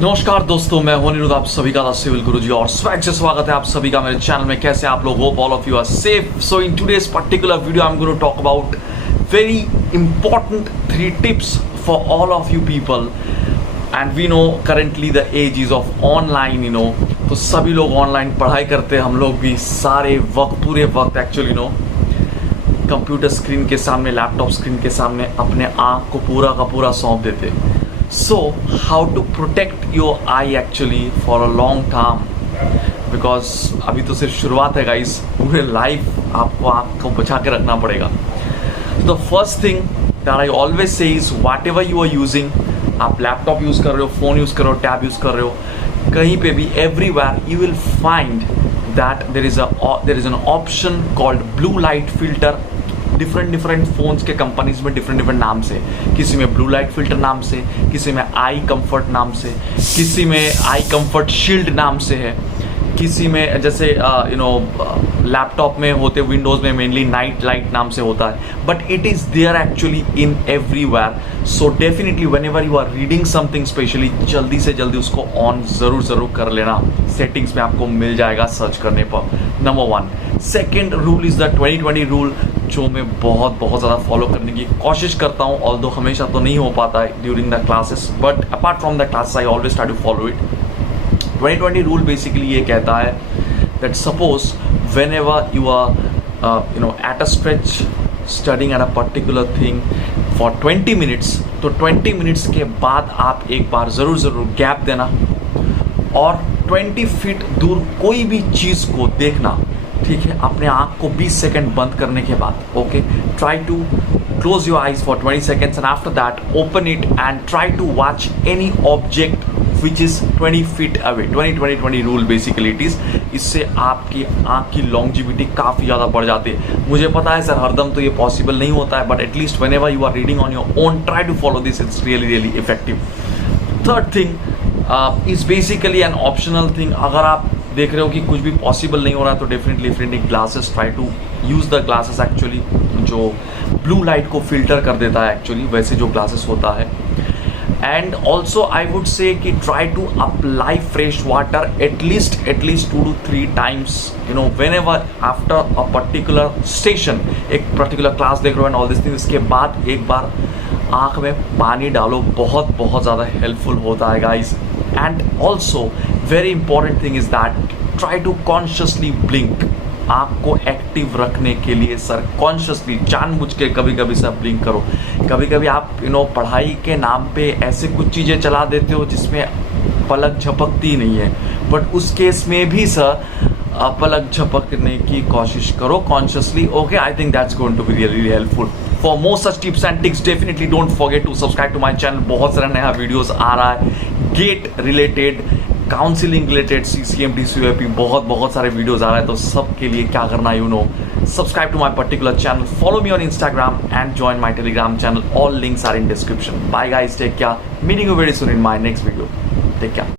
नमस्कार दोस्तों, मैं हूं निरुद्ध, आप सभी का सिविल गुरुजी और स्वैग से स्वागत है आप सभी का मेरे चैनल में। कैसे आप लोग? Hope all of you are safe. So in today's particular video I am going to talk about very important 3 tips for all of you people. And we know currently the age is of online, तो सभी लोग online पढ़ाई करते हैं। हम लोग भी सारे वक्त, पूरे वक्त एक्चुअली कंप्यूटर स्क्रीन के सामने, लैपटॉप स्क्रीन के सामने अपने आँख को पूरा का पूरा सौंप देते। So how to protect your eye actually for a long term, because अभी तो सिर्फ शुरुआत है गाइस, पूरे लाइफ आपको आँख को बचा के रखना पड़ेगा। The first thing that I always say is whatever you are using, आप लैपटॉप यूज़ कर रहे हो, फ़ोन यूज़ कर रहे हो, टैब यूज़ कर रहे हो, कहीं पे भी everywhere you will find that there is an option called blue light filter। Different phones के कंपनीज में डिफरेंट नाम से, किसी में ब्लू लाइट फिल्टर नाम से, किसी में आई कंफर्ट नाम से, किसी में आई कंफर्ट शील्ड नाम से है, किसी में जैसे लैपटॉप में होते, विंडोज़ में मेनली नाइट लाइट नाम से होता है। But it is there actually in everywhere. So definitely whenever you are reading something specially, जल्दी से जल्दी उसको ऑन ज़रूर कर लेना। सेटिंग्स में आपको मिल जाएगा सर्च करने पर। Number 1। Second rule is the 20-20 rule, जो मैं बहुत ज़्यादा फॉलो करने की कोशिश करता हूँ। ऑल्दो हमेशा तो नहीं हो पाता है during the classes, but apart from the classes I always try to follow it. 20-20 rule basically ये कहता है that suppose whenever you are at a stretch studying at a particular thing for 20 minutes, तो 20 minutes के बाद आप एक बार ज़रूर gap देना और 20 फीट दूर कोई भी चीज़ को देखना। ठीक है, अपने आँख को 20 सेकेंड बंद करने के बाद, okay, try to close your eyes for 20 seconds and after that open it and try to watch any object which is 20 feet away. 20-20-20 rule basically it is. इससे आपकी आँख की लॉन्जिविटी काफ़ी ज़्यादा बढ़ जाती है। मुझे पता है सर हरदम तो ये पॉसिबल नहीं होता है, but at least whenever you are reading on your own, try to follow this, it's really effective. Third thing is basically an optional thing. अगर आप देख रहे हो कि कुछ भी पॉसिबल नहीं हो रहा है तो definitely glasses, try to use the glasses actually, जो ब्लू लाइट को फिल्टर कर देता है एक्चुअली, वैसे जो ग्लासेस होता है। And also I would say कि try to apply fresh water at least 2 to 3 times, whenever after a particular station, एक पर्टिकुलर क्लास देख रहे हो एंड ऑल दिस थिंग, इसके बाद एक बार आँख में पानी डालो, बहुत ज़्यादा हेल्पफुल होता है guys. And also very important thing is that try to consciously blink. आँख को एक्टिव रखने के लिए सर कॉन्शियसली, जानबूझ के कभी कभी सर ब्लिंक करो। कभी कभी आप पढ़ाई के नाम पे ऐसे कुछ चीज़ें चला देते हो जिसमें पलक झपकती नहीं है, बट उस केस में भी सर पलक झपकने की कोशिश करो consciously. Okay, I think that's going to be really helpful. For more such tips and tricks, definitely don't forget to subscribe to my channel। बहुत सारा नया वीडियोस आ रहा है, GATE related, counselling related, CCMT, COAP, बहुत सारे videos आ रहे हैं। तो सबके लिए क्या करना है, subscribe to my particular channel, follow me on Instagram and join my Telegram channel। All links are in description। Bye guys, take care, meeting you very soon in my next video। Take care।